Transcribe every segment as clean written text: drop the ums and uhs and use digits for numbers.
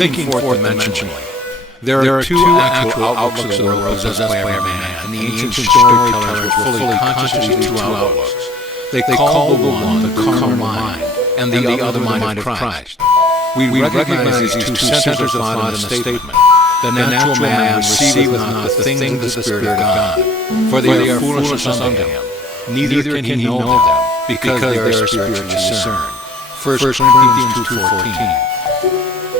Thinking fourth-dimensionally, there are two actual outlooks of the world possessed by every man, and the ancient storytellers were fully conscious of these two outlooks. They called the one the carnal mind, and the other mind of Christ. We recognize these two centers of thought in the statement. The natural man receiveth not the things of the Spirit of God, for they are foolishness unto him. Neither can he know them, because they are spiritually discerned. 1 Corinthians 2:14.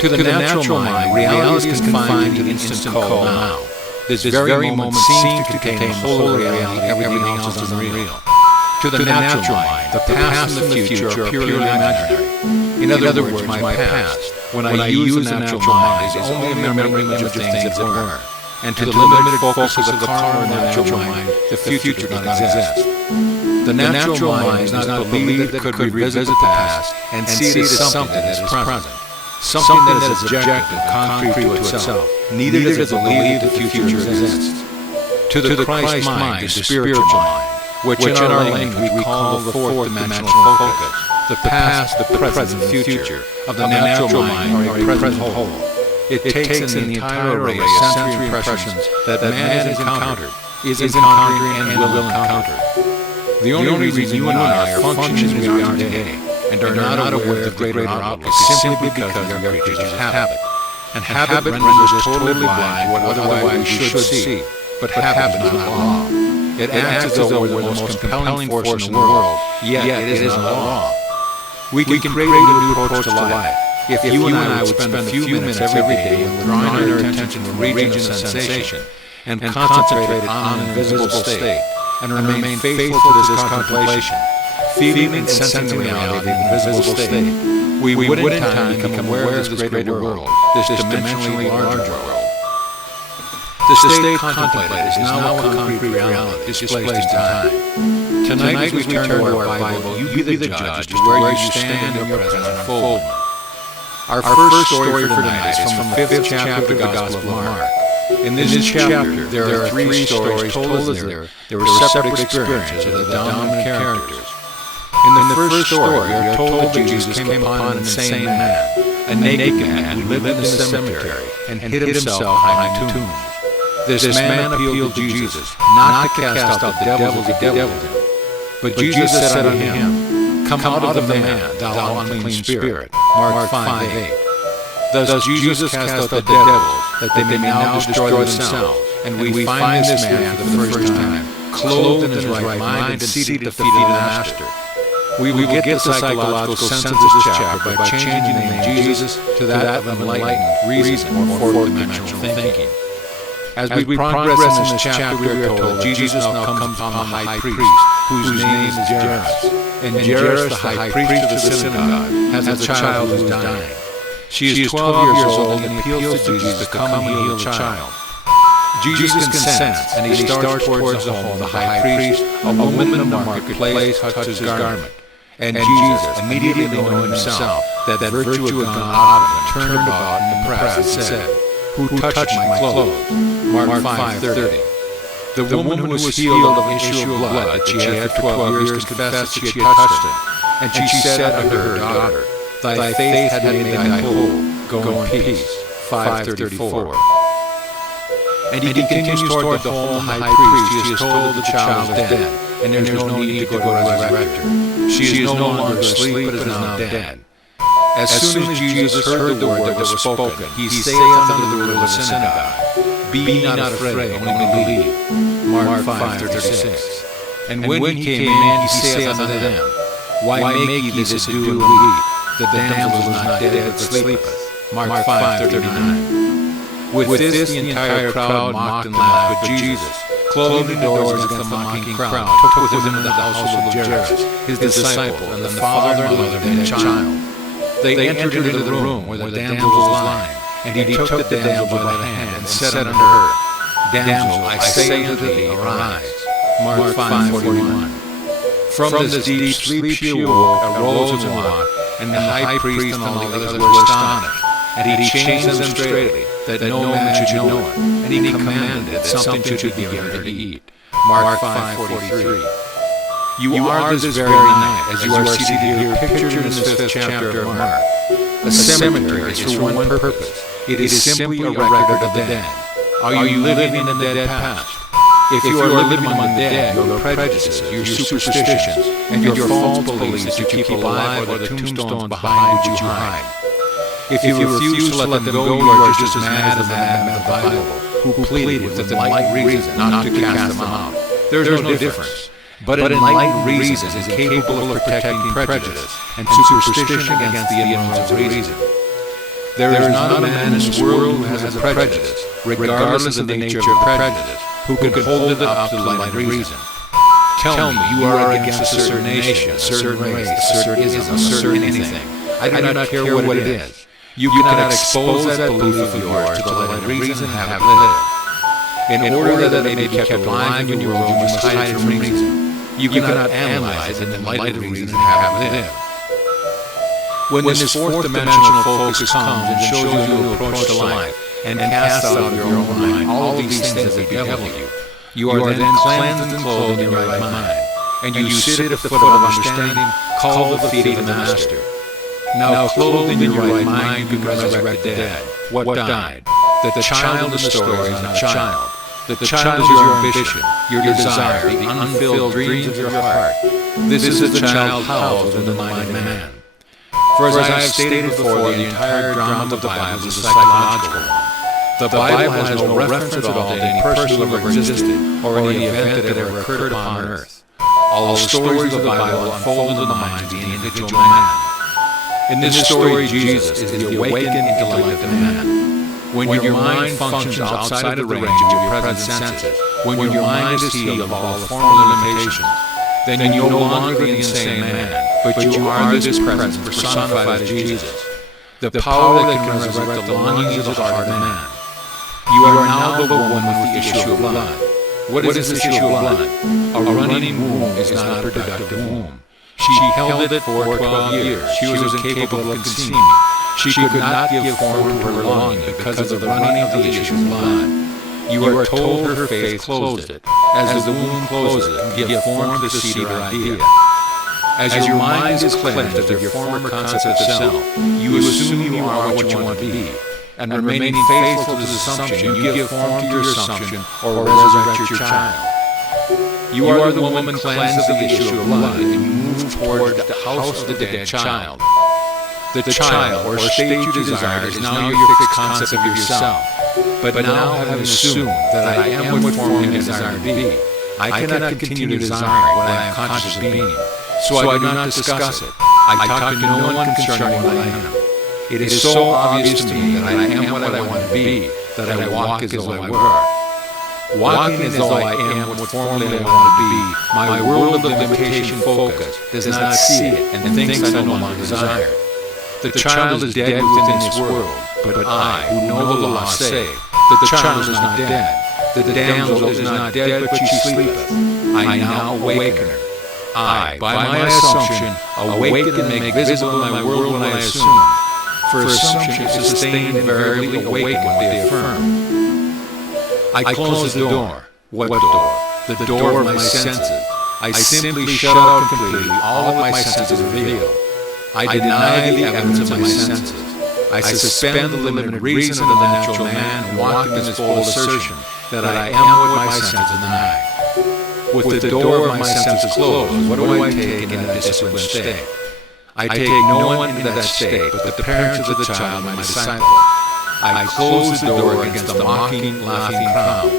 To the natural mind, reality is confined to the instant called now. This very moment seems to contain the whole reality, everything else is unreal. To the natural mind, the past and the future are purely imaginary. In other words, my past, when I use the natural mind, is only a memory image of things that were. And to the limited focus of the carnal natural mind, the future does not exist. The natural mind does not believe that it could revisit the past and see it as something that is present. Something that is objective, concrete to itself. Neither does it believe that the future exists. To the Christ mind, the spiritual mind, which in our language we call the fourth-dimensional focus, the past, the present, and the future of the natural mind are a present whole. It takes in the entire array of sensory impressions that man has encountered, is encountering, and will encounter. The only reason you and I are functioning as we are today and are not aware of the greater outlook is simply because we are creatures of habit. And habit renders us totally blind to what otherwise we should see, but habit is not law. It acts as though we're the most compelling force in the world, yet it is not law. We can create a new approach to life. If you and I would spend a few minutes every day drawing our attention from region of sensation and concentrate on an invisible state, and remain faithful to this contemplation, feeling and sensing the reality of the invisible state, we would in time become aware of this greater world, this dimensionally larger world. The state contemplated is now a concrete reality displaced in time. Tonight, as we turn to our Bible, you be the judge to where you stand in your present unfoldment. Our first story for tonight is from the 5th chapter of the Gospel of Mark. In this chapter, there are 3 stories told as there were separate experiences of the dominant characters. In the first story, we are told that Jesus came upon an insane man, a naked man who lived in the cemetery and hid himself behind tombs. This man appealed to Jesus not to cast out the devils he dealt with him. But Jesus said unto him, Come out of the man, thou unclean spirit. Mark 5:8. Thus Jesus cast out the devils, that they may now destroy themselves. And we find this man for the first time, clothed in his right mind and seated at the feet of the Master. We will get the psychological sense of this chapter by changing the name Jesus to that of enlightened reason or fourth-dimensional thinking. As we progress in this chapter, we are told that Jesus now comes upon the high priest, whose name is Jairus. And Jairus, the high priest of the synagogue, has a child who is dying. She is 12 years old and appeals to Jesus to come and heal the child. Jesus consents, and he starts towards the home of the high priest. A woman in the marketplace touches his garment. And Jesus, immediately knowing himself that virtue had gone out of him, turned about in the press and said, Who touched my clothes? Mark 5:30. The woman who was healed of an issue of blood that she had for 12 years confessed that she had touched him. And she said unto her daughter, Thy faith hath made thy whole. Go in peace. 5:34. And he continues toward the home of the high priest. He is told the child is dead, and there is no need to go to resurrect her. She is no longer asleep, but is now dead. As soon as Jesus heard the word that was spoken, he saith unto the ruler of the synagogue, Be not afraid, only believe. Mark 5:36. And when he came in, he saith unto them, Why make ye this ado and weep? The damsel is not dead, but sleepeth. Mark 5:39. With this the entire crowd mocked and laughed, but Jesus, closing the doors against the mocking crowd, took with him into the household of Jairus, his disciple, and the father and mother of the child. They entered into the room where the damsel was lying, and he took the damsel by the hand, and said unto her, Damsel, I say unto thee, arise. Mark 5:41. From this deep sleep she awoke, arose and walked, and the high priest and all the others were astonished. And he changed them straightly, that no man should know it. And he commanded that something should be given her to eat. Mark 5:43. You are this very night, as you are seated here, pictured in this 5th chapter of Mark. A cemetery is for one purpose. It is simply a record of the dead. Are you living in the dead past? If you are living among the dead, your prejudices, your superstitions, and your false beliefs that you keep alive are the tombstones behind which you hide. If you refuse to let them go, you are just as mad as the man of the Bible, who pleaded with enlightened reason not to cast them out. There is no difference. But enlightened reason is capable of protecting prejudice and superstition against the ignorance of reason. There is not a man in this world who has a prejudice, regardless of the nature of prejudice, who can hold it up to the light of reason. Tell me you are against a certain nation, a certain race, a certain ism, a certain anything. I do not care what it is. You cannot expose that belief of yours to the light of reason and have it live. In order that it may be kept alive in your world, you must hide it from reason. You cannot analyze it in the light of reason and have it live. When this fourth dimensional focus comes and shows you a new approach to life and casts out of your own mind all of these things that bedevil you, you are then cleansed and clothed in your right mind, and you sit at the foot of understanding, called the feet of the Master. Now clothed in your right mind, you can resurrect the dead. What died? The child in the story is not a child. The child is your ambition, your desire, the unfulfilled dreams of your heart. This is the child housed in the mind of man. For as I have stated before, the entire drama of the Bible is a psychological one. The Bible has no reference at all to any person who ever existed or any event that ever occurred upon earth. All the stories of the Bible unfold in the mind of the individual man. In this story, Jesus is the awakened intellect of man. When your mind functions outside of the range of your present senses, when your mind is healed of all the former limitations, then you no longer the insane man, but you are this presence personified as Jesus, the power that can resurrect the longings of the heart of man. You are now the woman with the issue of blood. What is this issue of blood? A running womb is not a productive womb. She held it for 12 years. She was incapable of conceiving. She could not give form to her longing because of the running of the issue of blood. You are told her faith closed it, as the womb closes it, and give form to the seed or idea. As your mind is cleansed of your former concept of self, you assume you are what you want to be, and remaining faithful to this assumption, you give form to your assumption or resurrect your child. You are the woman cleansed of the issue of blood, and you move toward the house of the dead child. The child, or state you desire, is now your fixed concept of yourself. But now, having assumed that I am what form I desire to be, I cannot continue to desire what I am conscious of being. So I do not discuss it. I talk to no one concerning what I am. It is so obvious to me that I am what I want to be, that I walk as though I were. Walking as though I am what formerly I want to be, my world of limitation focus does not see it and thinks I no longer desire. The child is dead within this world, but I, who know the law, say that the child is not dead. The damsel is not dead, but she sleepeth. I now awaken her. I, by my assumption, awaken and make visible my world when I assume. for assumption is sustained and invariably awaken what they affirm. I close the door. What door? The door of my senses. I simply shut out completely all of my senses reveal. I deny the evidence of my senses. I suspend the limited reason of the natural man and walk in this bold assertion that I am what my senses deny. With the door of my senses closed, what do I take in that disciplined state? I take no one into that state but the parents of the child, my disciple. I close the door against the mocking, laughing crowd.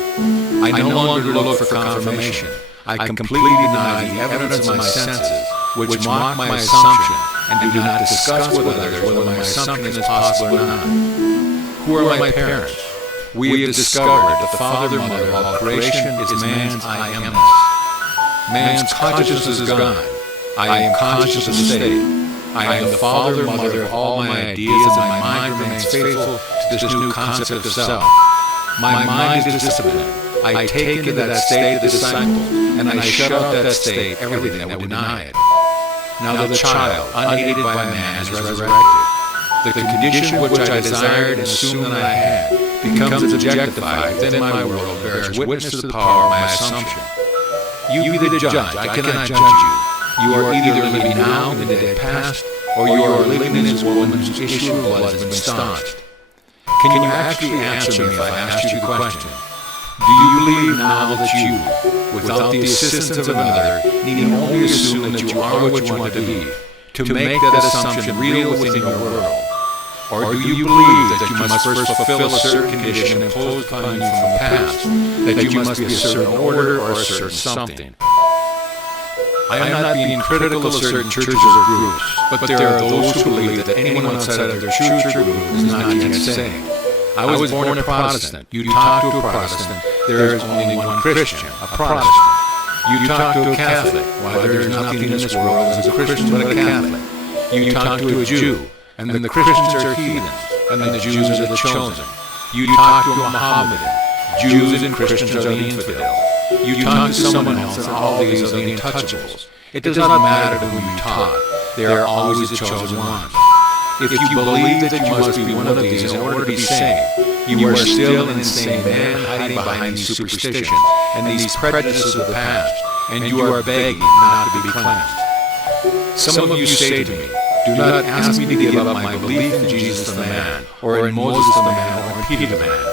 I no longer look for confirmation. I completely deny the evidence of my senses, which mock my assumption, and do not discuss with others whether my assumption is possible or not. Who are my parents? We have discovered that the father and mother of all creation is man's I amness. Man's consciousness is God. I am conscious of the state. I am the father and mother of all my ideas, and my mind remains faithful to this new concept of self. My mind is disciplined. I take into that state the disciple, and I shut out that state everything that would deny it. Now the child, unaided by man, is resurrected. The condition which I desired and assumed that I had becomes objectified within my world and bears witness to the power of my assumption. You be the judge. I cannot judge you. You are either living now in the dead past, or you are living in this woman whose issue of blood has been staunched. Can you actually answer me if I ask you the question? Do you believe now that you, without the assistance of another, need only assume that you are what you want to be, to make that assumption real within your world? Or do you believe that you must first fulfill a certain condition imposed upon you from the past, that you must be a certain order or a certain something? I am not being critical of certain churches or groups, but there are those who believe that anyone outside of their church or group is not yet saved. I was born a Protestant. You talk to a Protestant, there is only one Christian, a Protestant. You talk to a Catholic, why there is nothing in this world as a Christian but a Catholic. You talk to a Jew, and then the Christians are heathens, and then the Jews are the chosen. You talk to a Mohammedan, Jews and Christians are the infidels. You talk to someone else, and all these are the untouchables. It does not matter to whom you talk. They are always the chosen ones. If you believe that you must be one of these in order to be saved, you are still an insane man hiding behind these superstitions and these prejudices of the past, and you are begging not to be cleansed. Some of you say to me, do not ask me to give up my belief in Jesus the man, or in Moses the man, or in Peter the man.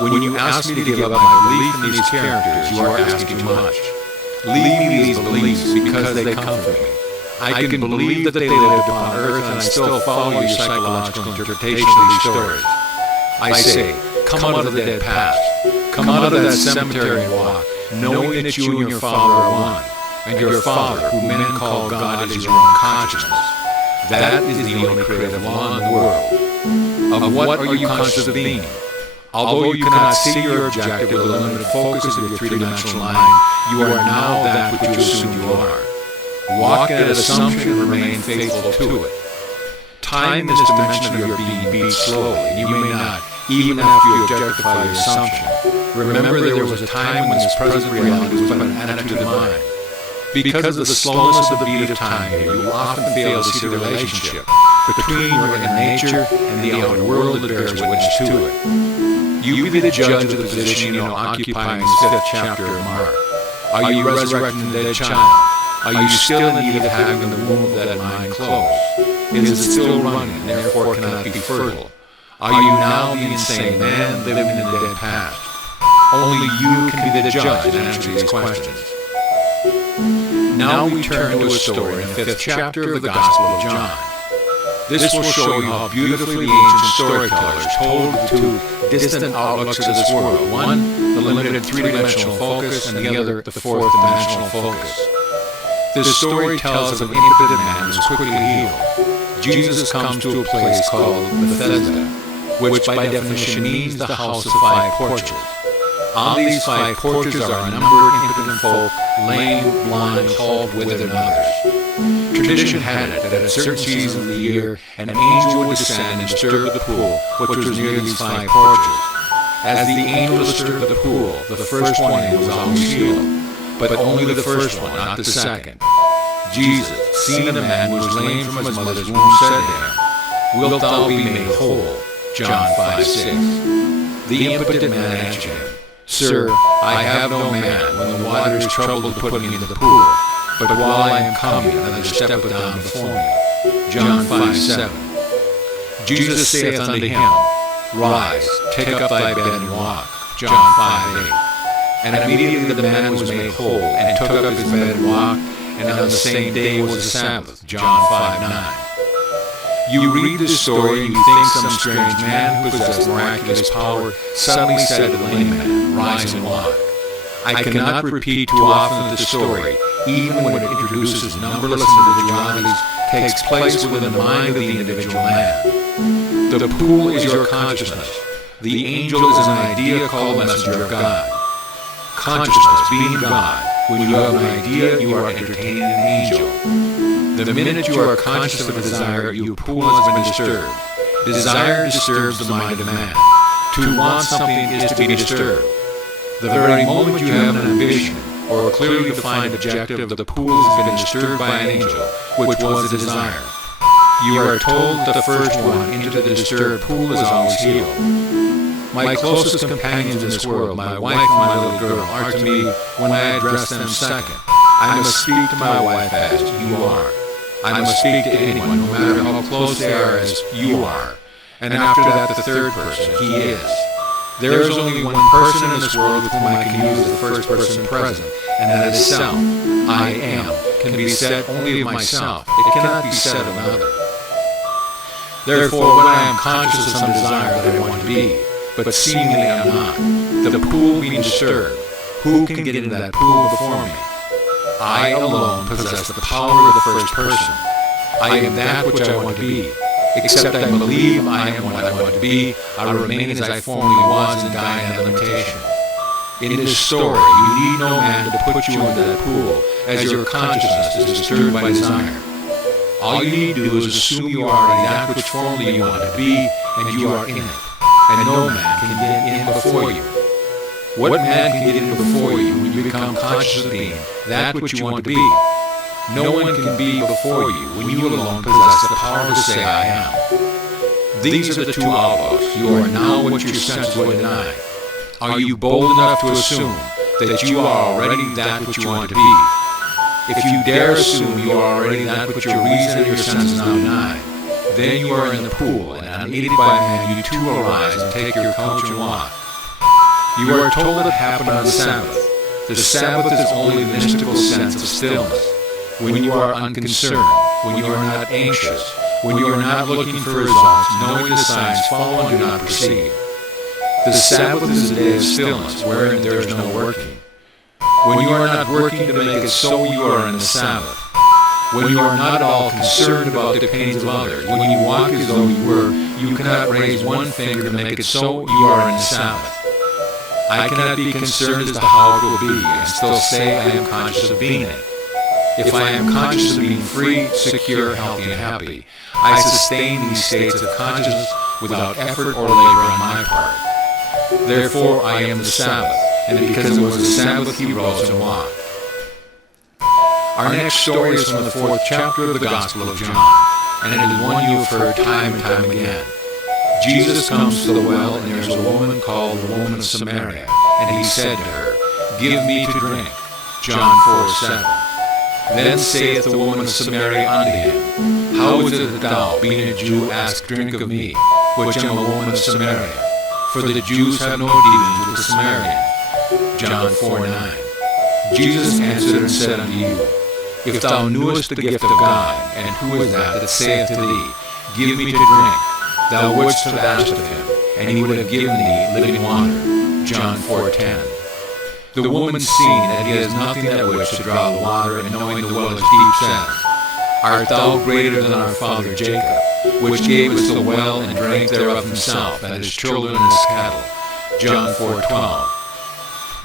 When you ask me to give up my belief in these characters, you are asking too much. Leave me these beliefs because they comfort me. I can believe that they lived upon earth, and I still follow your psychological interpretation of these stories. I say, come out of the dead past. Come out of that cemetery and walk, knowing that you and your Father are one, and your Father, who men call God, is your own consciousness. That is the only creative law in the world. Of what are you conscious of being? Although you cannot see your objective with the limited focus of your three-dimensional mind, you are now that which you assume you are. Walk in that assumption and remain faithful to it. Time in this dimension of your being beats slowly, and you may not, even after you objectify your assumption. Remember, there was a time when this present reality was but an attitude of mind. Because of the slowness of the beat of time here, you often fail to see the relationship between your inner nature and the outer world that bears witness to it. You be the judge of the position you know occupying this 5th chapter of Mark. Are you resurrecting the dead child? Are you still in need of having the womb of that mind closed? Is it still running and therefore cannot be fertile? Are you now the insane man living in the dead past? Only you can be the judge and answer these questions. Now we turn to a story in the 5th chapter of the Gospel of John. This will show you how beautifully the ancient storytellers told the two distant outlooks of this world. One, the limited three-dimensional focus, and the other, the fourth-dimensional focus. This story tells of an impotent man who is quickly healed. Jesus comes to a place called Bethesda, which by definition means the house of 5 porches. On these 5 porches are a number of impotent folk, lame, blind, halt, withered, and others. Tradition had it that at a certain season of the year, an angel would descend and disturb the pool, which was near these 5 porches. As the angel disturbed the pool, the first one in was always healed, but only the first one, not the second. Jesus, seeing a man who was lame from his mother's womb, said to him, wilt thou be made whole? John 5:6. The impotent man answered him, Sir, I have no man when the water is troubled to put me into the pool, but while I am coming, another steppeth down before me. John 5:7. Jesus saith unto him, Rise, take up thy bed and walk. John 5:8. And immediately the man was made whole, and took up his bed and walked, and on the same day was the Sabbath. John 5:9. You read this story, and you think some strange man who possessed miraculous power suddenly said to the lame man, Rise and walk. I cannot repeat too often that the story, even when it introduces numberless individualities, takes place within the mind of the individual man. The pool is your consciousness. The angel is an idea called messenger of God. Consciousness being God, when you have an idea, you are entertaining an angel. The minute you are conscious of a desire, your pool has been disturbed. Desire disturbs the mind of man. To want something is to be disturbed. The very moment you have an ambition, or a clearly defined objective, the pool has been disturbed by an angel, which was the desire. You are told that the first one into the disturbed pool is always healed. My closest companions in this world, my wife and my little girl, are to me, when I address them second, I must speak to my wife as you are. I must speak to anyone, no matter how close they are, as you are. And after that, the third person, he is. There is only one person in this world with whom I can use the first person present, and that is self. I am can be said only of myself. It cannot be said of another. Therefore, when I am conscious of some desire that I want to be, but seemingly I am not, the pool being disturbed, who can get into that pool before me? I alone possess the power of the first person. I am that which I want to be. Except I believe I am what I want to be, I remain as I formerly was and die in limitation. In this story, you need no man to put you into that pool, as your consciousness is disturbed by desire. All you need to do is assume you are already that which formerly you want to be, and you are in it. And no man can get in before you. What man can get in before you when you become conscious of being that which you want to be? No one can be before you when you alone possess the power to say I am. These are the two outlooks. You are now what your senses would deny. Are you bold enough to assume that you are already that which you want to be? If you dare assume you are already that which your reason and your senses now deny, then you are in the pool, and unaided by man you too will rise and take your couch and walk. You are told it happened on the Sabbath. The Sabbath is only the mystical sense of stillness. When you are unconcerned, when you are not anxious, when you are not looking for results, knowing the signs follow and do not perceive. The Sabbath is a day of stillness, wherein there is no working. When you are not working to make it so, you are in the Sabbath. When you are not at all concerned about the pains of others, when you walk as though you were, you cannot raise one finger to make it so, you are in the Sabbath. I cannot be concerned as to how it will be, and still say I am conscious of being it. If I am conscious of being free, secure, healthy, and happy, I sustain these states of consciousness without effort or labor on my part. Therefore, I am the Sabbath, and because it was the Sabbath, he rose and walked. Our next story is from the 4th chapter of the Gospel of John, and it is one you have heard time and time again. Jesus comes to the well, and there is a woman called the woman of Samaria, and he said to her, Give me to drink. John 4:7. Then saith the woman of Samaria unto him, How is it that thou, being a Jew, ask drink of me, which am a woman of Samaria? For the Jews have no dealings with the Samaritans. John 4:9. Jesus answered and said unto you, If thou knewest the gift of God, and who is that saith to thee, Give me to drink, thou wouldst have asked of him, and he would have given thee living water. John 4:10. The woman, seeing that he has nothing at which to draw the water, and knowing the well is deep, says, Art thou greater than our father Jacob, which gave us the well, and drank thereof himself, and his children and his cattle? John 4:12.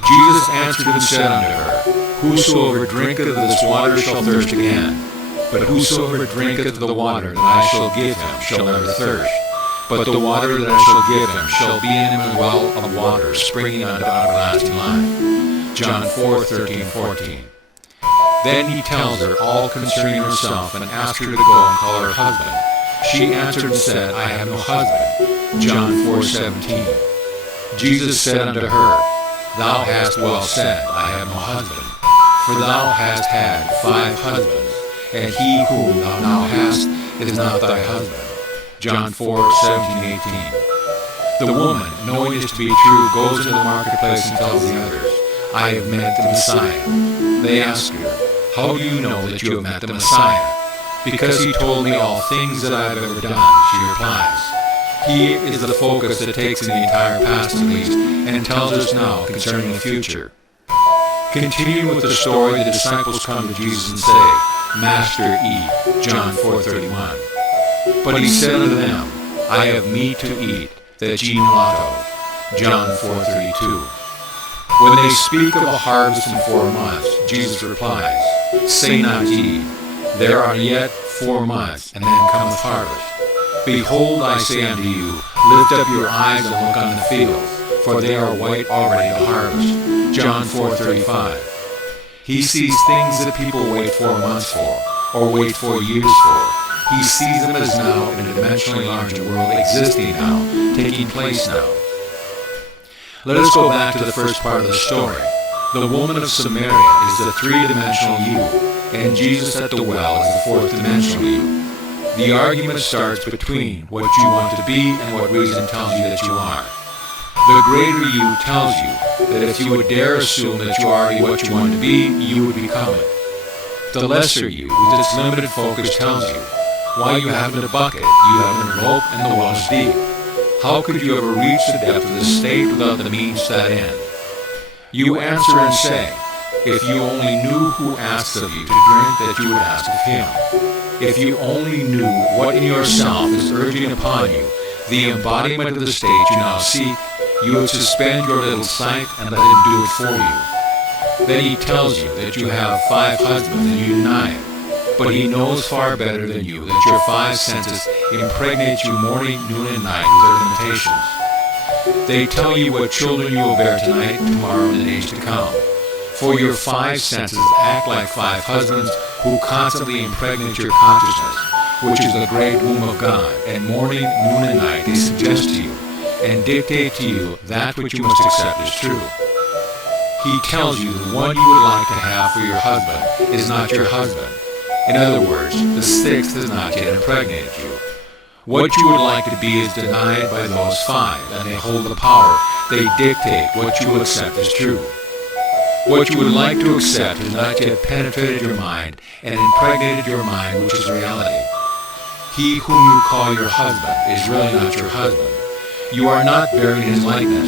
Jesus answered and said unto her, Whosoever drinketh of this water shall thirst again, but whosoever drinketh of the water that I shall give him shall never thirst. But the water that I shall give him shall be in him a well of water, springing unto everlasting life. John 4:13-14. Then he tells her all concerning herself, and asks her to go and call her husband. She answered and said, I have no husband. John 4:17. Jesus said unto her, Thou hast well said, I have no husband. For thou hast had 5 husbands, and he whom thou now hast is not thy husband. John 4:17-18. The woman, knowing this to be true, goes into the marketplace and tells the others, I have met the Messiah. They ask her, How do you know that you have met the Messiah? Because he told me all things that I have ever done, she replies. He is the focus that takes in the entire past at least, and tells us now concerning the future. Continuing with the story, the disciples come to Jesus and say, Master, eat, John 4:31. But he said unto them, I have meat to eat, that ye know not of, John 4:32. When they speak of a harvest in 4 months, Jesus replies, Say not ye, there are yet 4 months, and then cometh harvest. Behold, I say unto you, lift up your eyes and look on the fields, for they are white already to harvest. John 4:35. He sees things that people wait 4 months for, or wait 4 years for. He sees them as now in a dimensionally larger world existing now, taking place now. Let us go back to the first part of the story. The woman of Samaria is the 3-dimensional you, and Jesus at the well is the 4th-dimensional you. The argument starts between what you want to be and what reason tells you that you are. The greater you tells you that if you would dare assume that you are what you want to be, you would become it. The lesser you, with its limited focus, tells you, why you haven't a bucket, you haven't a rope, and the well is deep. How could you ever reach the depth of this state without the means to that end? You answer and say, if you only knew who asks of you to drink, that you would ask of him. If you only knew what in yourself is urging upon you, the embodiment of the state you now seek, you would suspend your little sight and let him do it for you. Then he tells you that you have 5 husbands and you deny it. But he knows far better than you that your 5 senses impregnate you morning, noon, and night with their limitations. They tell you what children you will bear tonight, tomorrow, and in age to come. For your 5 senses act like 5 husbands who constantly impregnate your consciousness, which is the great womb of God, and morning, noon, and night they suggest to you, and dictate to you that which you must accept as true. He tells you the one you would like to have for your husband is not your husband. In other words, the 6th has not yet impregnated you. What you would like to be is denied by those 5, and they hold the power. They dictate what you will accept as true. What you would like to accept has not yet penetrated your mind and impregnated your mind, which is reality. He whom you call your husband is really not your husband. You are not bearing his likeness.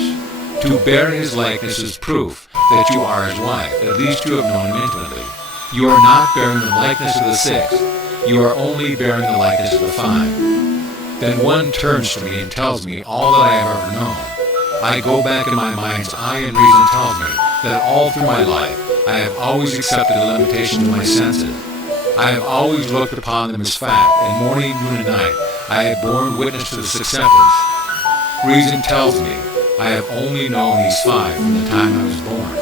To bear his likeness is proof that you are his wife. At least you have known him intimately. You are not bearing the likeness of the 6th. You are only bearing the likeness of the 5. Then one turns to me and tells me all that I have ever known. I go back in my mind's eye, and reason tells me that all through my life I have always accepted the limitations of my senses. I have always looked upon them as fact, and morning, noon, and night I have borne witness to this acceptance. Reason tells me I have only known these 5 from the time I was born.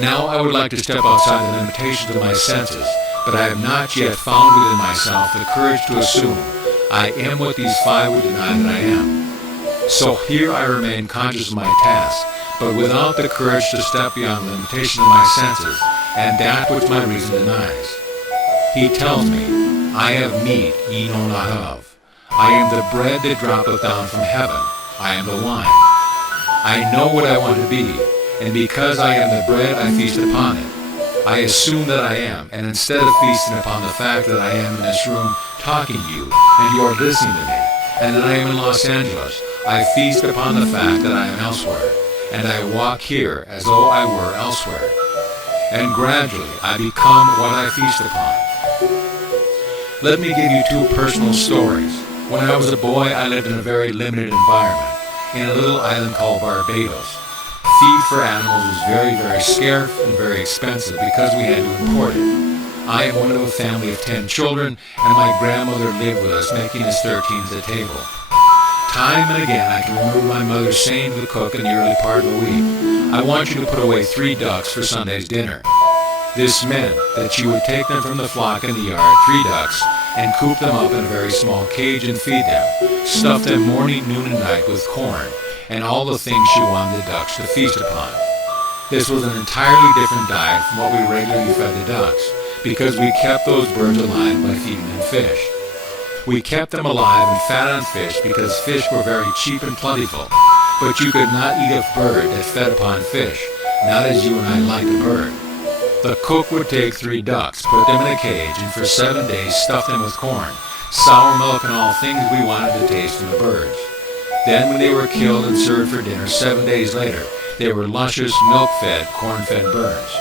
Now I would like to step outside the limitations of my senses, but I have not yet found within myself the courage to assume I am what these 5 would deny that I am. So here I remain conscious of my task, but without the courage to step beyond the limitations of my senses and that which my reason denies. He tells me, I have meat ye know not of. I am the bread that droppeth down from heaven. I am the wine. I know what I want to be, and because I am the bread, I feast upon it. I assume that I am, and instead of feasting upon the fact that I am in this room talking to you, and you are listening to me, and that I am in Los Angeles, I feast upon the fact that I am elsewhere, and I walk here as though I were elsewhere. And gradually I become what I feast upon. Let me give you 2 personal stories. When I was a boy, I lived in a very limited environment, in a little island called Barbados. Feed for animals was very, very scarce and very expensive because we had to import it. I am one of a family of 10 children, and my grandmother lived with us, making us 13 at the table. Time and again, I can remember my mother saying to the cook in the early part of the week, I want you to put away 3 ducks for Sunday's dinner. This meant that she would take them from the flock in the yard, 3 ducks, and coop them up in a very small cage and feed them, stuff them morning, noon, and night with corn, and all the things she wanted the ducks to feast upon. This was an entirely different diet from what we regularly fed the ducks, because we kept those birds alive by feeding them fish. We kept them alive and fat on fish because fish were very cheap and plentiful, but you could not eat a bird that fed upon fish, not as you and I like a bird. The cook would take 3 ducks, put them in a cage, and for 7 days stuff them with corn, sour milk, and all things we wanted to taste from the birds. Then when they were killed and served for dinner 7 days later, they were luscious, milk-fed, corn-fed birds.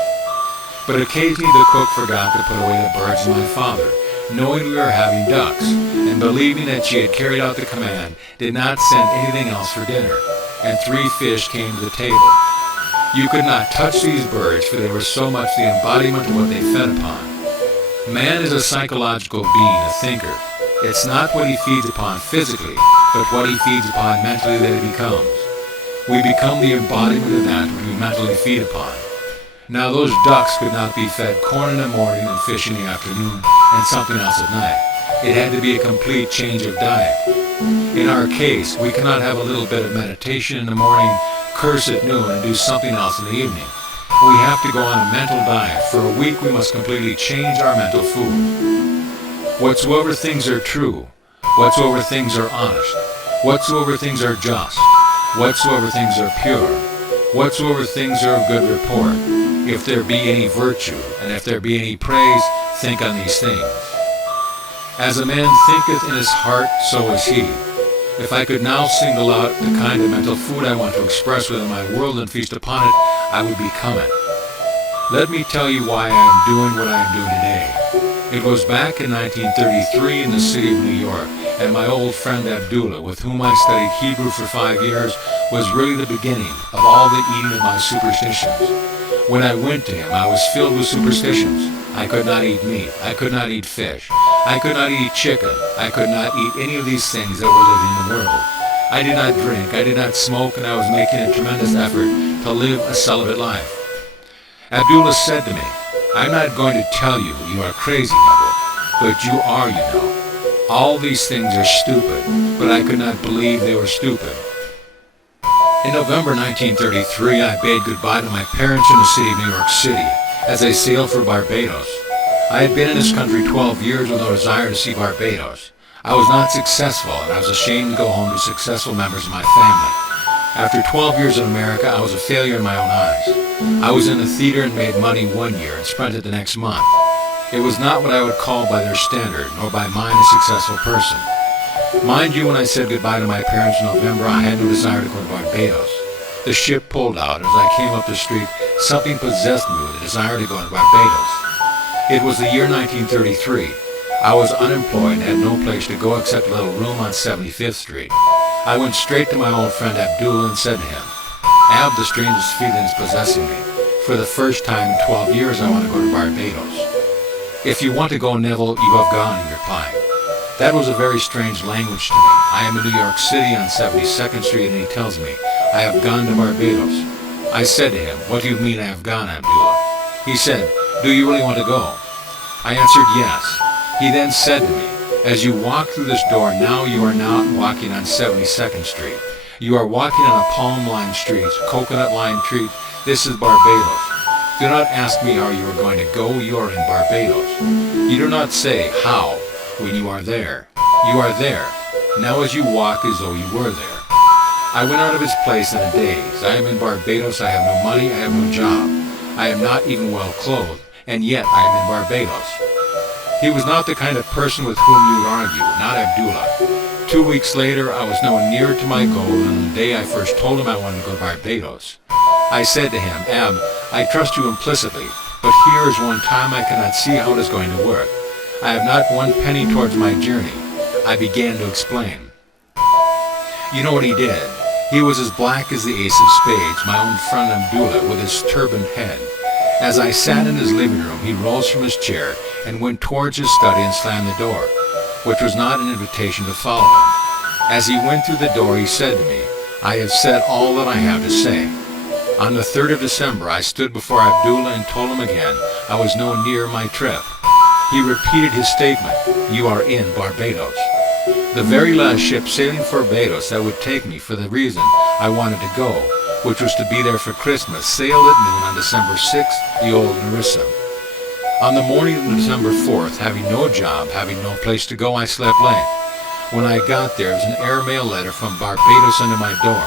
But occasionally the cook forgot to put away the birds, and my father, knowing we were having ducks, and believing that she had carried out the command, did not send anything else for dinner, and 3 fish came to the table. You could not touch these birds, for they were so much the embodiment of what they fed upon. Man is a psychological being, a thinker. It's not what he feeds upon physically, but what he feeds upon mentally that he becomes. We become the embodiment of that which we mentally feed upon. Now those ducks could not be fed corn in the morning and fish in the afternoon and something else at night. It had to be a complete change of diet. In our case, we cannot have a little bit of meditation in the morning, curse at noon, and do something else in the evening. We have to go on a mental diet. For a week we must completely change our mental food. Whatsoever things are true, whatsoever things are honest, whatsoever things are just, whatsoever things are pure, whatsoever things are of good report, if there be any virtue, and if there be any praise, think on these things. As a man thinketh in his heart, so is he. If I could now single out the kind of mental food I want to express within my world and feast upon it, I would become it. Let me tell you why I am doing what I am doing today. It was back in 1933 in the city of New York, and my old friend Abdullah, with whom I studied Hebrew for 5 years, was really the beginning of all the eating of my superstitions. When I went to him, I was filled with superstitions. I could not eat meat. I could not eat fish. I could not eat chicken. I could not eat any of these things that were living in the world. I did not drink. I did not smoke, and I was making a tremendous effort to live a celibate life. Abdullah said to me, I'm not going to tell you you are crazy, Neville, but you are, you know. All these things are stupid, but I could not believe they were stupid. In November 1933, I bade goodbye to my parents in the city of New York City as I sailed for Barbados. I had been in this country 12 years with no desire to see Barbados. I was not successful, and I was ashamed to go home to successful members of my family. After 12 years in America, I was a failure in my own eyes. I was in the theater and made money 1 year and spent it the next month. It was not what I would call by their standard, nor by mine a successful person. Mind you, when I said goodbye to my parents in November, I had no desire to go to Barbados. The ship pulled out, and as I came up the street, something possessed me with a desire to go to Barbados. It was the year 1933. I was unemployed and had no place to go except a little room on 75th Street. I went straight to my old friend Abdullah and said to him, Ab, the strangest feeling is possessing me. For the first time in 12 years, I want to go to Barbados. If you want to go, Neville, you have gone, he replied. That was a very strange language to me. I am in New York City on 72nd Street, and he tells me, I have gone to Barbados. I said to him, what do you mean I have gone, Abdullah? He said, do you really want to go? I answered yes. He then said to me, as you walk through this door now, you are not walking on 72nd Street. You are walking on a palm-lined street, coconut-lined street. This is Barbados. Do not ask me how you are going to go. You are in Barbados. You do not say how when you are there. You are there. Now as you walk as though you were there. I went out of his place in a daze. I am in Barbados. I have no money. I have no job. I am not even well clothed, and yet I am in Barbados. He was not the kind of person with whom you would argue, not Abdullah. 2 weeks later, I was no nearer to my goal than on the day I first told him I wanted to go to Barbados. I said to him, Ab, I trust you implicitly, but here is one time I cannot see how it is going to work. I have not one penny towards my journey. I began to explain. You know what he did? He was as black as the ace of spades, my own friend Abdullah, with his turbaned head. As I sat in his living room, he rose from his chair and went towards his study and slammed the door, which was not an invitation to follow him. As he went through the door, he said to me, I have said all that I have to say. On the 3rd of December, I stood before Abdullah and told him again I was no nearer my trip. He repeated his statement, "You are in Barbados." The very last ship sailing for Barbados that would take me for the reason I wanted to go, which was to be there for Christmas, sailed at noon on December 6th, the old Narissa. On the morning of December 4th, having no job, having no place to go, I slept late. When I got there, it was an airmail letter from Barbados under my door.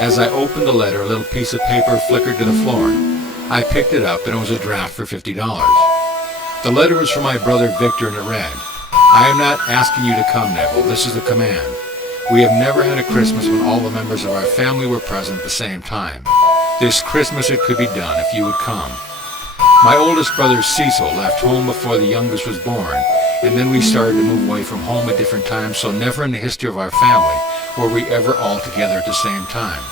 As I opened the letter, a little piece of paper flickered to the floor. I picked it up, and it was a draft for $50. The letter was from my brother Victor, and it read, "I am not asking you to come, Neville. This is a command. We have never had a Christmas when all the members of our family were present at the same time. This Christmas it could be done if you would come." My oldest brother Cecil left home before the youngest was born, and then we started to move away from home at different times, so never in the history of our family were we ever all together at the same time.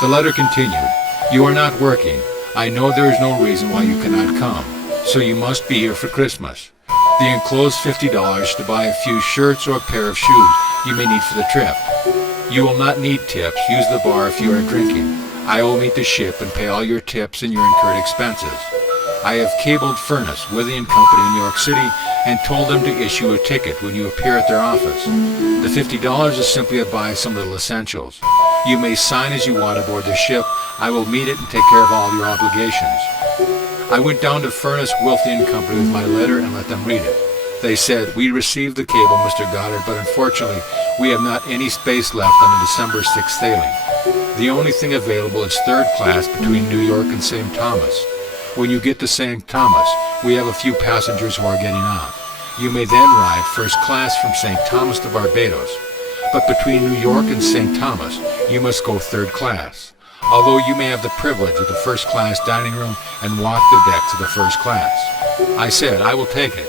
The letter continued, "You are not working. I know there is no reason why you cannot come, so you must be here for Christmas. The enclosed $50 to buy a few shirts or a pair of shoes you may need for the trip. You will not need tips. Use the bar if you are drinking. I will meet the ship and pay all your tips and your incurred expenses. I have cabled Furnace, Withy & Company in New York City and told them to issue a ticket when you appear at their office. The $50 is simply to buy some little essentials. You may sign as you want aboard the ship. I will meet it and take care of all your obligations." I went down to Furnace, Withy & Company with my letter and let them read it. They said, "We received the cable, Mr. Goddard, but unfortunately we have not any space left on the December 6th sailing. The only thing available is third class between New York and St. Thomas. When you get to St. Thomas, we have a few passengers who are getting off. You may then ride first class from St. Thomas to Barbados. But between New York and St. Thomas, you must go third class. Although you may have the privilege of the first class dining room and walk the decks of the first class." I said, "I will take it."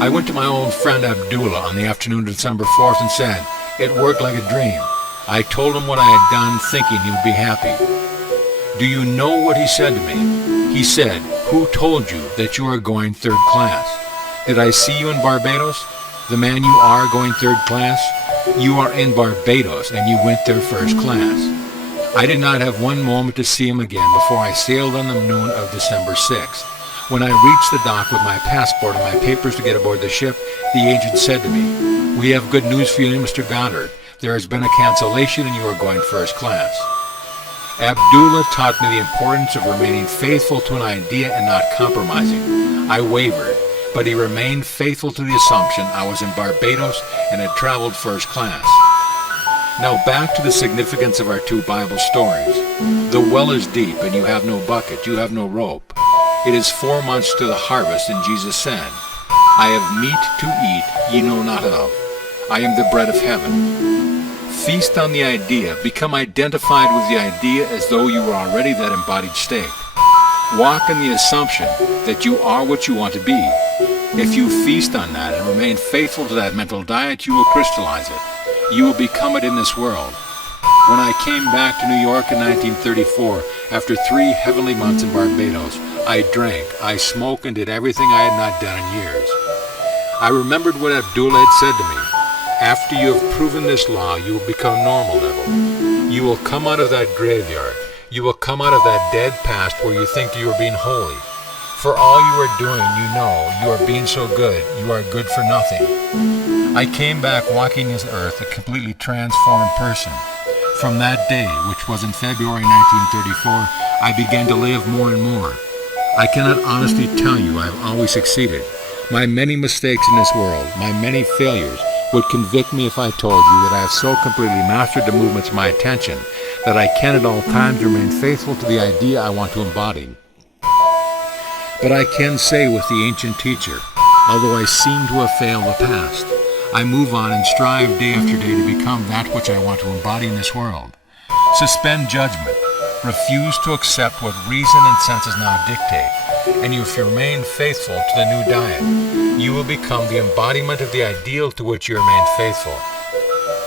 I went to my old friend Abdullah on the afternoon of December 4th and said, "It worked like a dream." I told him what I had done, thinking he would be happy. Do you know what he said to me? He said, "Who told you that you are going third class? Did I see you in Barbados? The man you are going third class? You are in Barbados and you went there first class." I did not have one moment to see him again before I sailed on the noon of December 6th. When I reached the dock with my passport and my papers to get aboard the ship, the agent said to me, "We have good news for you, Mr. Goddard. There has been a cancellation and you are going first class." Abdullah taught me the importance of remaining faithful to an idea and not compromising. I wavered, but he remained faithful to the assumption I was in Barbados and had traveled first class. Now back to the significance of our two Bible stories. The well is deep and you have no bucket, you have no rope. It is 4 months to the harvest, and Jesus said, "I have meat to eat ye know not of. I am the bread of heaven." Feast on the idea. Become identified with the idea as though you were already that embodied state. Walk in the assumption that you are what you want to be. If you feast on that and remain faithful to that mental diet, you will crystallize it. You will become it in this world. When I came back to New York in 1934, after 3 heavenly months in Barbados, I drank, I smoked, and did everything I had not done in years. I remembered what Abdullah had said to me. After you have proven this law, you will become normal, Neville. You will come out of that graveyard. You will come out of that dead past where you think you are being holy. For all you are doing, you know, you are being so good, you are good for nothing. I came back walking this earth a completely transformed person. From that day, which was in February 1934, I began to live more and more. I cannot honestly tell you I have always succeeded. My many mistakes in this world, my many failures, would convict me if I told you that I have so completely mastered the movements of my attention that I can at all times remain faithful to the idea I want to embody. But I can say with the ancient teacher, although I seem to have failed the past, I move on and strive day after day to become that which I want to embody in this world. Suspend judgment. Refuse to accept what reason and senses now dictate. And if you remain faithful to the new diet, you will become the embodiment of the ideal to which you remain faithful.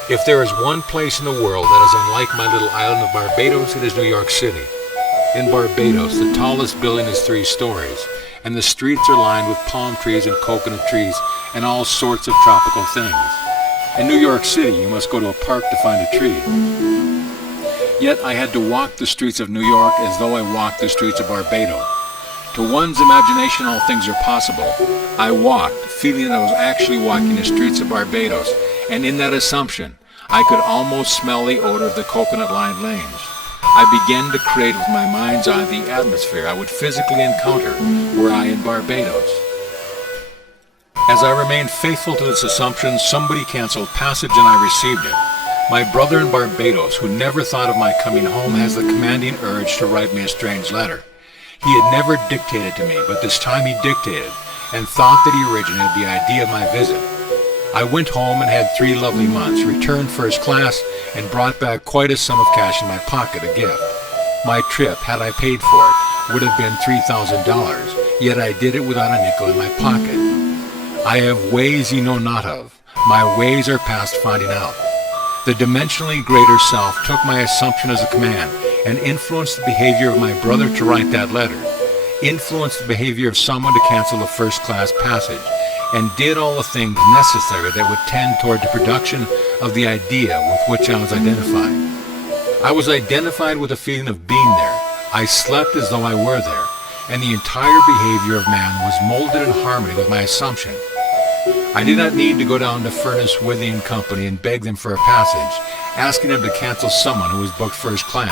If there is one place in the world that is unlike my little island of Barbados, it is New York City. In Barbados, the tallest building is 3 stories, and the streets are lined with palm trees and coconut trees and all sorts of tropical things. In New York City, you must go to a park to find a tree. Yet I had to walk the streets of New York as though I walked the streets of Barbados. To one's imagination, all things are possible. I walked, feeling that I was actually walking the streets of Barbados, and in that assumption, I could almost smell the odor of the coconut-lined lanes. I began to create with my mind's eye the atmosphere I would physically encounter were I in Barbados. As I remained faithful to this assumption, somebody canceled passage and I received it. My brother in Barbados, who never thought of my coming home, has the commanding urge to write me a strange letter. He had never dictated to me, but this time he dictated, and thought that he originated the idea of my visit. I went home and had 3 lovely months, returned first class, and brought back quite a sum of cash in my pocket, a gift. My trip, had I paid for it, would have been $3,000, yet I did it without a nickel in my pocket. I have ways ye know not of. My ways are past finding out. The dimensionally greater self took my assumption as a command and influenced the behavior of my brother to write that letter, influenced the behavior of someone to cancel a first-class passage, and did all the things necessary that would tend toward the production of the idea with which I was identified. I was identified with a feeling of being there. I slept as though I were there, and the entire behavior of man was molded in harmony with my assumption. I did not need to go down to Furnace, Withy & Company and beg them for a passage, asking them to cancel someone who was booked first class.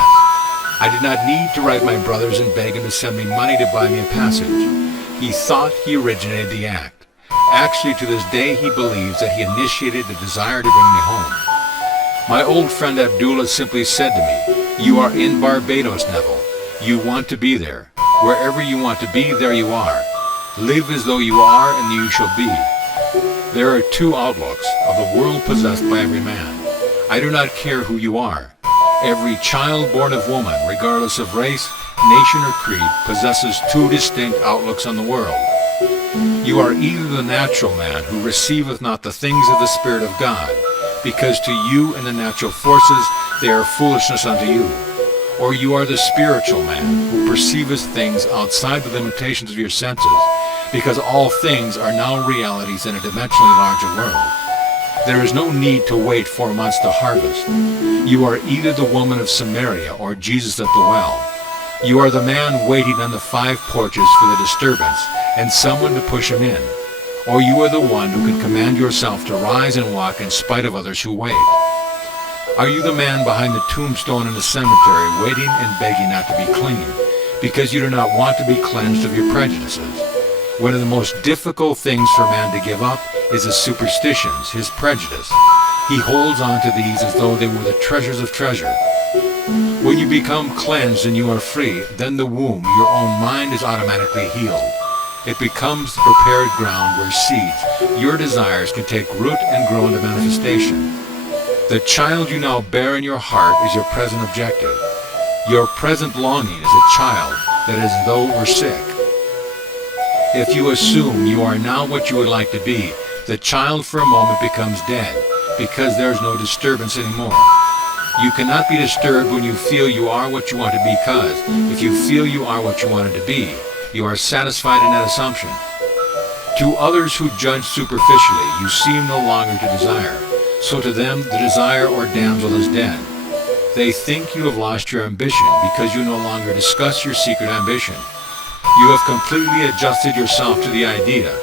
I did not need to write my brothers and beg him to send me money to buy me a passage. He thought he originated the act. Actually, to this day, he believes that he initiated the desire to bring me home. My old friend Abdullah simply said to me, "You are in Barbados, Neville. You want to be there. Wherever you want to be, there you are. Live as though you are, and you shall be." There are 2 outlooks of the world possessed by every man. I do not care who you are. Every child born of woman, regardless of race, nation, or creed, possesses 2 distinct outlooks on the world. You are either the natural man who receiveth not the things of the Spirit of God, because to you and the natural forces they are foolishness unto you, or you are the spiritual man who perceiveth things outside the limitations of your senses, because all things are now realities in a dimensionally larger world. There is no need to wait 4 months to harvest. You are either the woman of Samaria or Jesus at the well. You are the man waiting on the 5 porches for the disturbance and someone to push him in. Or you are the one who can command yourself to rise and walk in spite of others who wait. Are you the man behind the tombstone in the cemetery waiting and begging not to be clean because you do not want to be cleansed of your prejudices? One of the most difficult things for man to give up is his superstitions, his prejudice. He holds on to these as though they were the treasures of treasure. When you become cleansed and you are free, then the womb, your own mind, is automatically healed. It becomes the prepared ground where seeds, your desires, can take root and grow into manifestation. The child you now bear in your heart is your present objective. Your present longing is a child that is as though it were sick. If you assume you are now what you would like to be, the child for a moment becomes dead, because there is no disturbance anymore. You cannot be disturbed when you feel you are what you want to be, because if you feel you are what you wanted to be, you are satisfied in that assumption. To others who judge superficially, you seem no longer to desire. So to them, the desire or damsel is dead. They think you have lost your ambition because you no longer discuss your secret ambition. You have completely adjusted yourself to the idea.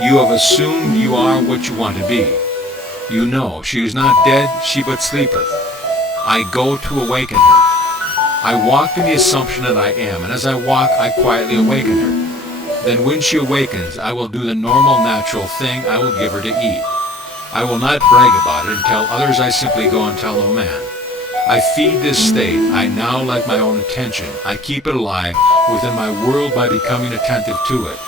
You have assumed you are what you want to be. You know, she is not dead, she but sleepeth. I go to awaken her. I walk in the assumption that I am, and as I walk, I quietly awaken her. Then when she awakens, I will do the normal, natural thing. I will give her to eat. I will not brag about it and tell others. I simply go and tell no man. I feed this state. I now like my own attention. I keep it alive within my world by becoming attentive to it.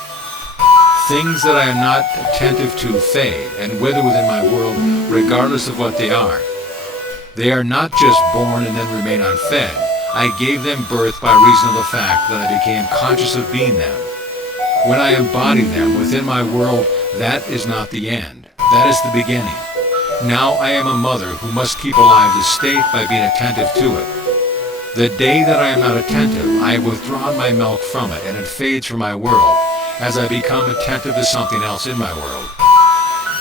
Things that I am not attentive to fade and wither within my world, regardless of what they are. They are not just born and then remain unfed. I gave them birth by reason of the fact that I became conscious of being them. When I embody them within my world, that is not the end. That is the beginning. Now I am a mother who must keep alive this state by being attentive to it. The day that I am not attentive, I have withdrawn my milk from it, and it fades from my world as I become attentive to something else in my world.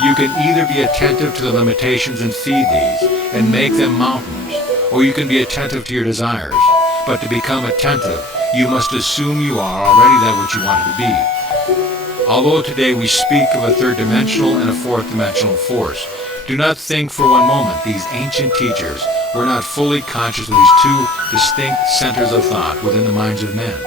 You can either be attentive to the limitations and feed these and make them mountains, or you can be attentive to your desires. But to become attentive, You must assume you are already that which you wanted to be. Although today we speak of a third-dimensional and a fourth-dimensional force, do not think for one moment these ancient teachers were not fully conscious of these two distinct centers of thought within the minds of men.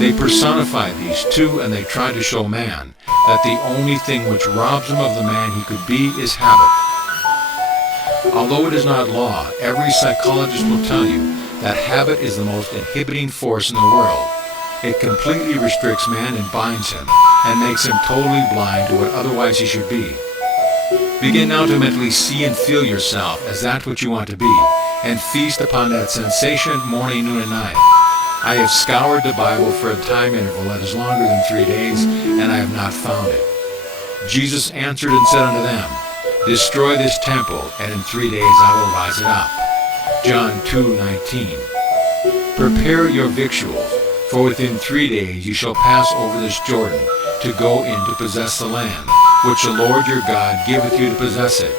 They personified these two, and they tried to show man that the only thing which robs him of the man he could be is habit. Although it is not law, every psychologist will tell you that habit is the most inhibiting force in the world. It completely restricts man and binds him, and makes him totally blind to what otherwise he should be. Begin now to mentally see and feel yourself as that which you want to be, and feast upon that sensation morning, noon, and night. I have scoured the Bible for a time interval that is longer than 3 days, and I have not found it. Jesus answered and said unto them, Destroy this temple, and in 3 days I will rise it up. John 2:19. Prepare your victuals, for within 3 days you shall pass over this Jordan, to go in to possess the land, which the Lord your God giveth you to possess it.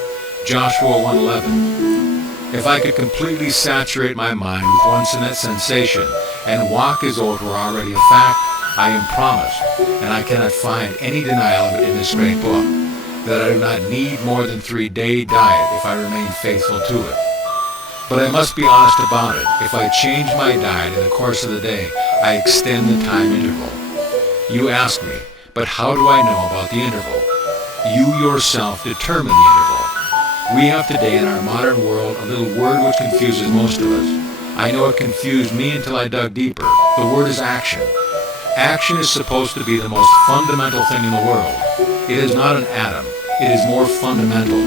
Joshua 1:11. If I could completely saturate my mind with one sensation, and walk as though it were already a fact, I am promised, and I cannot find any denial of it in this great book, that I do not need more than 3-day diet if I remain faithful to it. But I must be honest about it. If I change my diet in the course of the day, I extend the time interval. You ask me, but how do I know about the interval? You yourself determine the interval. We have today in our modern world a little word which confuses most of us. I know it confused me until I dug deeper. The word is action. Action is supposed to be the most fundamental thing in the world. It is not an atom. It is more fundamental.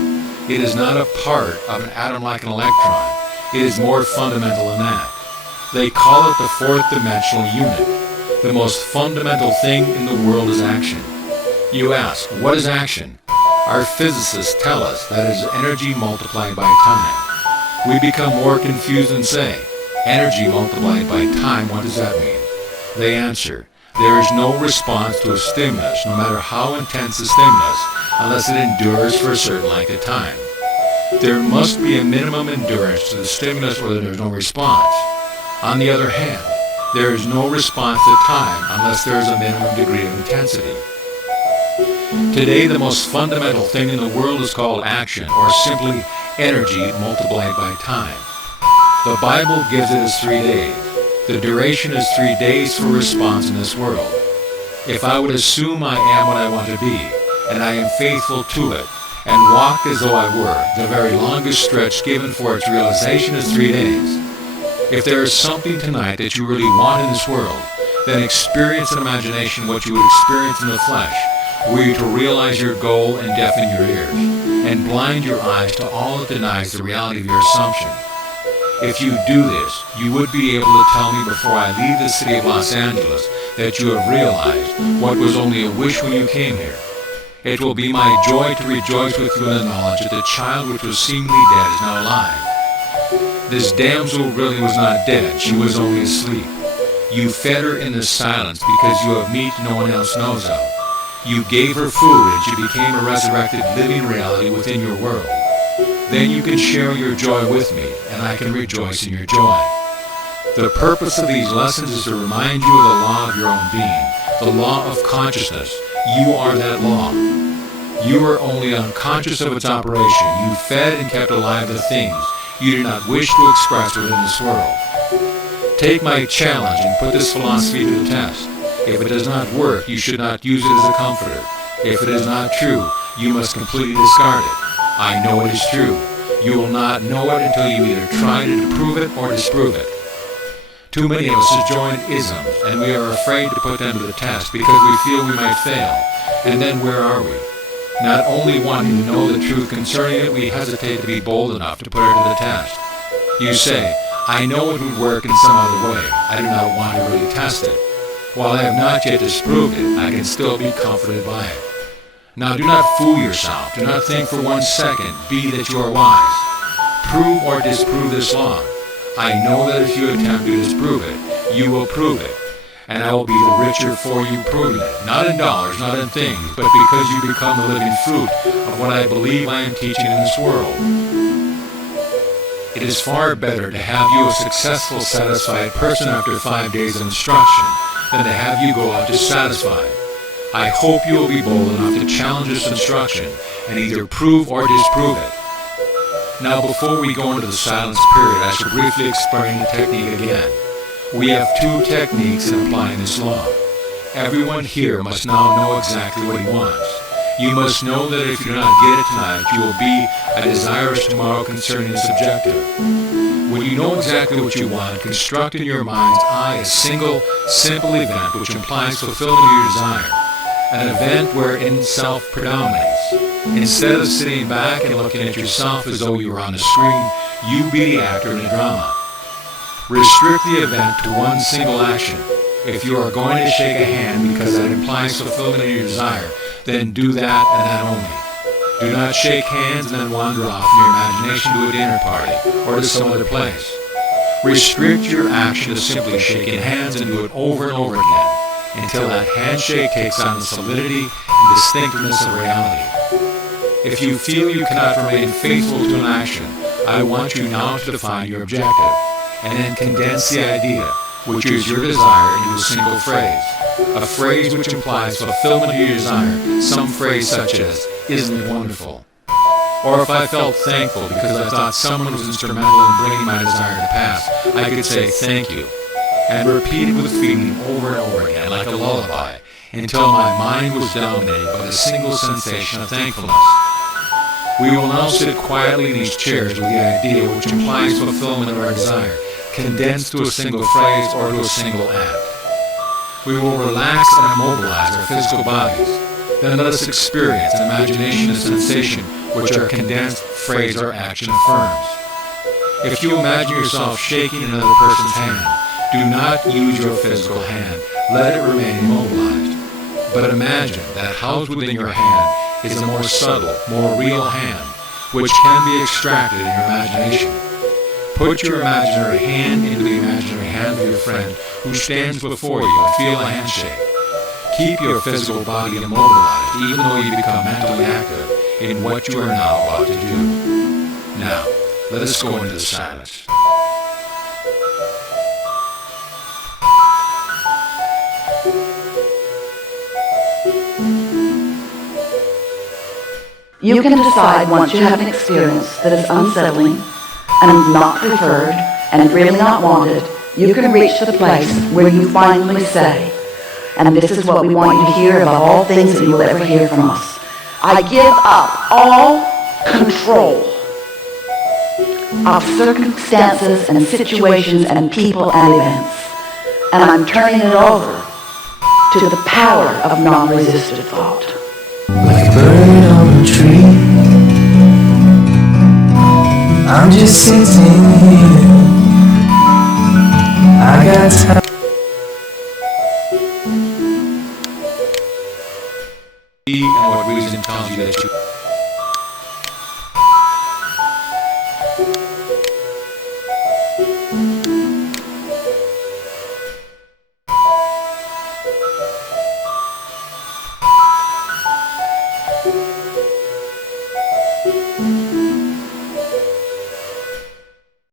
It is not a part of an atom like an electron. It is more fundamental than that. They call it the fourth dimensional unit. The most fundamental thing in the world is action. You ask, what is action? Our physicists tell us that it is energy multiplied by time. We become more confused and say, energy multiplied by time, what does that mean? They answer, there is no response to a stimulus, no matter how intense the stimulus, unless it endures for a certain length of time. There must be a minimum endurance to the stimulus or there is no response. On the other hand, there is no response to time unless there is a minimum degree of intensity. Today, the most fundamental thing in the world is called action, or simply energy multiplied by time. The Bible gives it as 3 days. The duration is 3 days for response in this world. If I would assume I am what I want to be, and I am faithful to it, and walk as though I were, the very longest stretch given for its realization is 3 days. If there is something tonight that you really want in this world, then experience in imagination what you would experience in the flesh, were you to realize your goal and deafen your ears, and blind your eyes to all that denies the reality of your assumption. If you do this, you would be able to tell me before I leave the city of Los Angeles that you have realized what was only a wish when you came here. It will be my joy to rejoice with you in the knowledge that the child which was seemingly dead is now alive. This damsel really was not dead, she was only asleep. You fed her in the silence because you have meat no one else knows of. You gave her food and she became a resurrected living reality within your world. Then you can share your joy with me, and I can rejoice in your joy. The purpose of these lessons is to remind you of the law of your own being, the law of consciousness. You are that law. You are only unconscious of its operation. You fed and kept alive the things you do not wish to express within this world. Take my challenge and put this philosophy to the test. If it does not work, you should not use it as a comforter. If it is not true, you must completely discard it. I know it is true. You will not know it until you either try to prove it or disprove it. Too many of us have joined isms, and we are afraid to put them to the test because we feel we might fail. And then where are we? Not only wanting to know the truth concerning it, we hesitate to be bold enough to put it to the test. You say, I know it would work in some other way. I do not want to really test it. While I have not yet disproved it, I can still be comforted by it. Now do not fool yourself. Do not think for 1 second, be that you are wise. Prove or disprove this law. I know that if you attempt to disprove it, you will prove it. And I will be the richer for you proving it. Not in dollars, not in things, but because you become the living fruit of what I believe I am teaching in this world. It is far better to have you a successful, satisfied person after 5 days of instruction than to have you go out dissatisfied. I hope you will be bold enough to challenge this instruction and either prove or disprove it. Now, before we go into the silence period, I should briefly explain the technique again. We have 2 techniques in applying this law. Everyone here must now know exactly what he wants. You must know that if you do not get it tonight, you will be a desirous tomorrow concerning this objective. When you know exactly what you want, construct in your mind's eye a single, simple event which implies fulfillment of your desire. An event wherein self predominates. Instead of sitting back and looking at yourself as though you were on a screen, you be the actor in a drama. Restrict the event to one single action. If you are going to shake a hand because that implies fulfillment of your desire, then do that and that only. Do not shake hands and then wander off in your imagination to a dinner party or to some other place. Restrict your action to simply shaking hands and do it over and over again until that handshake takes on the solidity and distinctiveness of reality. If you feel you cannot remain faithful to an action, I want you now to define your objective and then condense the idea, which is your desire, into a single phrase. A phrase which implies fulfillment of your desire, some phrase such as, "Isn't it wonderful?" Or if I felt thankful because I thought someone was instrumental in bringing my desire to pass, I could say thank you, and repeat it with feeling over and over again like a lullaby, until my mind was dominated by the single sensation of thankfulness. We will now sit quietly in these chairs with the idea which implies fulfillment of our desire, condensed to a single phrase or to a single act. We will relax and immobilize our physical bodies. Then let us experience an imagination and sensation which our condensed phrase or action affirms. If you imagine yourself shaking another person's hand, do not use your physical hand. Let it remain immobilized. But imagine that housed within your hand is a more subtle, more real hand, which can be extracted in your imagination. Put your imaginary hand into the imaginary hand of your friend who stands before you and feel a handshake. Keep your physical body immobilized even though you become mentally active in what you are now about to do. Now, let us go into the silence. You can decide once you have an experience that is unsettling and not preferred and really not wanted, you can reach the place where you finally say, and this is what we want you to hear above all things that you will ever hear from us, I give up all control of circumstances and situations and people and events, and I'm turning it over to the power of non-resistant thought. Like a bird on a tree, I'm just sitting here. I got time. And what reason tells you that you